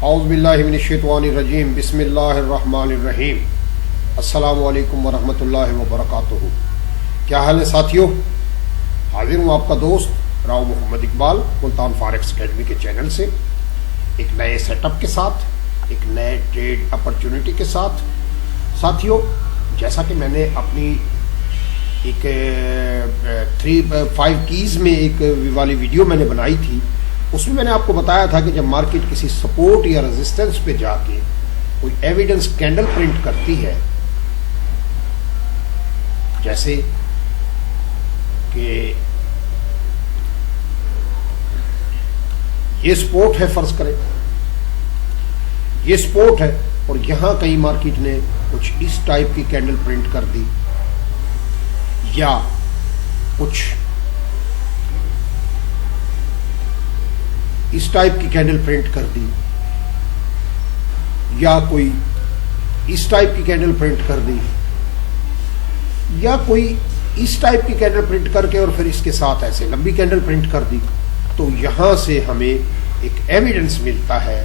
اعوذ باللہ من الشیطان الرجیم بسم اللہ الرحمن الرحیم السلام علیکم ورحمۃ اللہ وبرکاتہ۔ کیا حال ہے ساتھیو؟ حاضر ہوں آپ کا دوست راؤ محمد اقبال ملتان فاریکس اکیڈمی کے چینل سے ایک نئے سیٹ اپ کے ساتھ، ایک نئے ٹریڈ اپرچونٹی کے ساتھ۔ ساتھیو، جیسا کہ میں نے اپنی ایک 5 کیز میں ایک والی ویڈیو میں نے بنائی تھی، اس میں نے آپ کو بتایا تھا کہ جب مارکیٹ کسی سپورٹ یا ریزسٹنس پہ جا کے کوئی ایویڈنس کینڈل پرنٹ کرتی ہے، جیسے کہ یہ سپورٹ ہے، فرض کریں یہ سپورٹ ہے اور یہاں کہیں مارکیٹ نے کچھ اس ٹائپ کی کینڈل پرنٹ کر دی یا کچھ اس ٹائپ کی کینڈل پرنٹ کر دی یا کوئی اس ٹائپ کی کینڈل پرنٹ کر دی یا کوئی اس ٹائپ کی کینڈل پرنٹ کر کے اور پھر اس کے ساتھ ایسے لمبی کینڈل پرنٹ کر دی، تو یہاں سے ہمیں ایک ایویڈنس ملتا ہے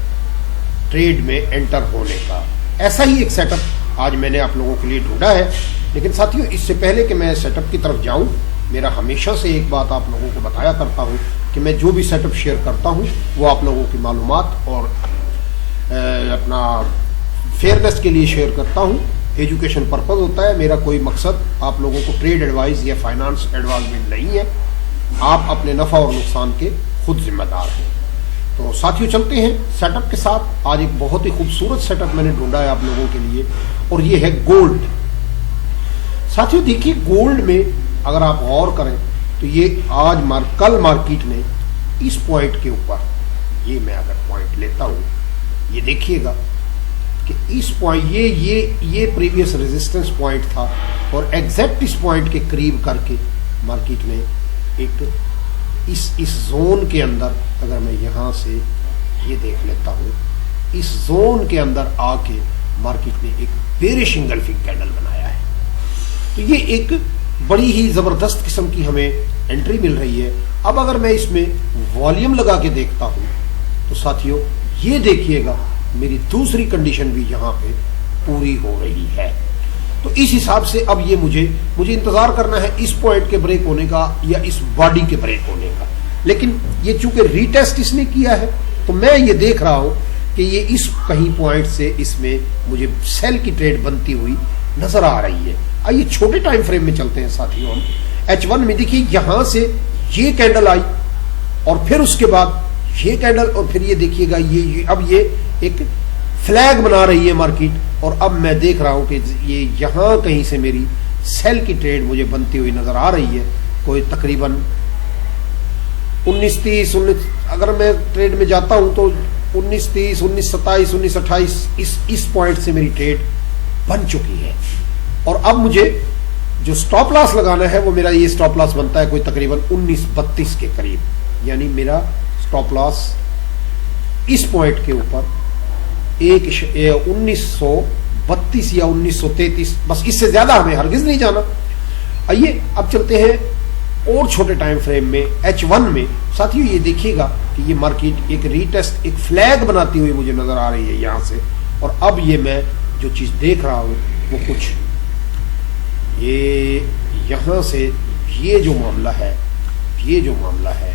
ٹریڈ میں انٹر ہونے کا۔ ایسا ہی ایک سیٹ اپ آج میں نے آپ لوگوں کے لیے ڈھونڈا ہے، لیکن ساتھیوں اس سے پہلے کہ میں سیٹ اپ کی طرف جاؤں، میرا ہمیشہ سے ایک بات آپ لوگوں کو بتایا کرتا ہوں کہ میں جو بھی سیٹ اپ شیئر کرتا ہوں وہ آپ لوگوں کی معلومات اور اپنا فیئرنیس کے لیے شیئر کرتا ہوں، ایجوکیشن پرپز ہوتا ہے۔ میرا کوئی مقصد آپ لوگوں کو ٹریڈ ایڈوائز یا فائنانس ایڈوائزمنٹ نہیں ہے، آپ اپنے نفع اور نقصان کے خود ذمہ دار ہیں۔ تو ساتھیوں چلتے ہیں سیٹ اپ کے ساتھ۔ آج ایک بہت ہی خوبصورت سیٹ اپ میں نے ڈھونڈا ہے آپ لوگوں کے لیے، اور یہ ہے گولڈ۔ ساتھیوں دیکھیے، گولڈ میں اگر آپ غور کریں تو یہ کل مارکیٹ نے اس پوائنٹ کے اوپر، یہ میں اگر پوائنٹ لیتا ہوں، یہ دیکھیے گا کہ اس پوائنٹ یہ پریویس ریزسٹنس پوائنٹ تھا، اور ایگزیکٹ اس پوائنٹ کے قریب کر کے مارکیٹ نے ایک اس زون کے اندر، اگر میں یہاں سے یہ دیکھ لیتا ہوں، اس زون کے اندر آ کے مارکیٹ نے ایک بیرش انگلفنگ کینڈل بنایا ہے۔ تو یہ ایک بڑی ہی زبردست قسم کی ہمیں انٹری مل رہی ہے۔ اب اگر میں اس میں والیوم لگا کے دیکھتا ہوں تو ساتھیوں یہ دیکھیے گا میری دوسری کنڈیشن بھی یہاں پہ پوری ہو رہی ہے۔ تو اس حساب سے اب یہ مجھے انتظار کرنا ہے اس پوائنٹ کے بریک ہونے کا یا اس باڈی کے بریک ہونے کا، لیکن یہ چونکہ ری ٹیسٹ اس نے کیا ہے تو میں یہ دیکھ رہا ہوں کہ یہ اس کہیں پوائنٹ سے اس میں مجھے سیل کی ٹریڈ بنتی ہوئی نظر آ رہی ہے۔ آئیے چھوٹے ٹائم فریم میں چلتے ہیں ساتھیوں۔ ہم H1 میں دیکھیے یہاں سے یہ کینڈل آئی اور پھر اس کے بعد یہ کینڈل، اور پھر یہ دیکھیے گا اب یہ ایک فلیگ بنا رہی ہے مارکیٹ، اور اب میں دیکھ رہا ہوں کہ یہ یہاں کہیں سے میری سیل کی ٹریڈ مجھے بنتی ہوئی نظر آ رہی ہے، کوئی تقریباً 19:30 اگر میں ٹریڈ میں جاتا ہوں تو 19:30 19:27 19:28 اس پوائنٹ سے میری ٹریڈ بن چکی ہے۔ اور اب مجھے جو سٹاپ لاس لگانا ہے وہ میرا یہ سٹاپ لاس بنتا ہے کوئی تقریباً 19:32 کے قریب، یعنی میرا سٹاپ لاس اس پوائنٹ کے اوپر 1932 یا 1933، بس اس سے زیادہ ہمیں ہرگز نہیں جانا۔ آئیے اب چلتے ہیں اور چھوٹے ٹائم فریم میں H1 میں۔ ساتھیوں یہ دیکھیے گا کہ یہ مارکیٹ ایک ری ٹیسٹ، ایک فلیگ بناتی ہوئی مجھے نظر آ رہی ہے یہاں سے، اور اب یہ میں جو چیز دیکھ رہا ہوں وہ کچھ یہ یہاں سے یہ جو معاملہ ہے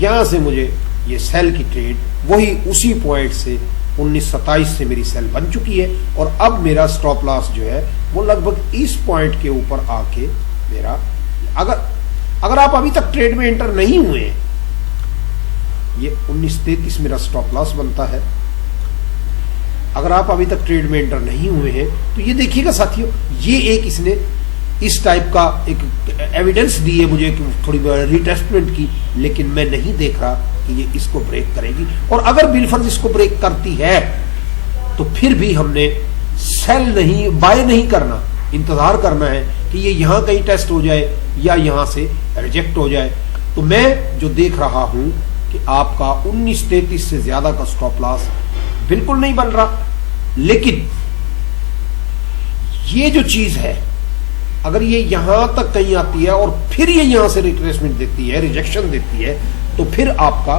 یہاں سے مجھے یہ سیل کی ٹریڈ وہی اسی پوائنٹ سے 19:27 سے میری سیل بن چکی ہے، اور اب میرا سٹاپ لاس جو ہے وہ لگ بھگ اس پوائنٹ کے اوپر آ کے میرا، اگر آپ ابھی تک ٹریڈ میں انٹر نہیں ہوئے ہیں، یہ 19:33 میرا سٹاپ لاس بنتا ہے۔ اگر آپ ابھی تک ٹریڈ میں انٹر نہیں ہوئے ہیں تو یہ دیکھیے گا ساتھیوں، یہ ایک اس نے اس ٹائپ کا ایک ایویڈنس دی ہے مجھے کہ تھوڑی ریٹیسٹمنٹ کی، لیکن میں نہیں دیکھ رہا کہ یہ اس کو بریک کرے گی، اور اگر بالفرض اس کو بریک کرتی ہے تو پھر بھی ہم نے سیل نہیں، بائی نہیں کرنا، انتظار کرنا ہے کہ یہ یہاں کہیں ٹیسٹ ہو جائے یا یہاں سے ریجیکٹ ہو جائے۔ تو میں جو دیکھ رہا ہوں کہ آپ کا 19:33 سے زیادہ کا سٹاپ لاس بالکل نہیں بن رہا، لیکن یہ جو چیز ہے اگر یہ یہاں تک کہیں آتی ہے اور پھر یہ یہاں سے ریٹریسمنٹ دیتی ہے، ریجیکشن دیتی ہے، تو پھر آپ کا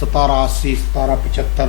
1780 1775,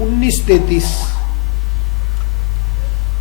1933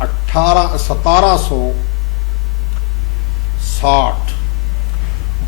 1760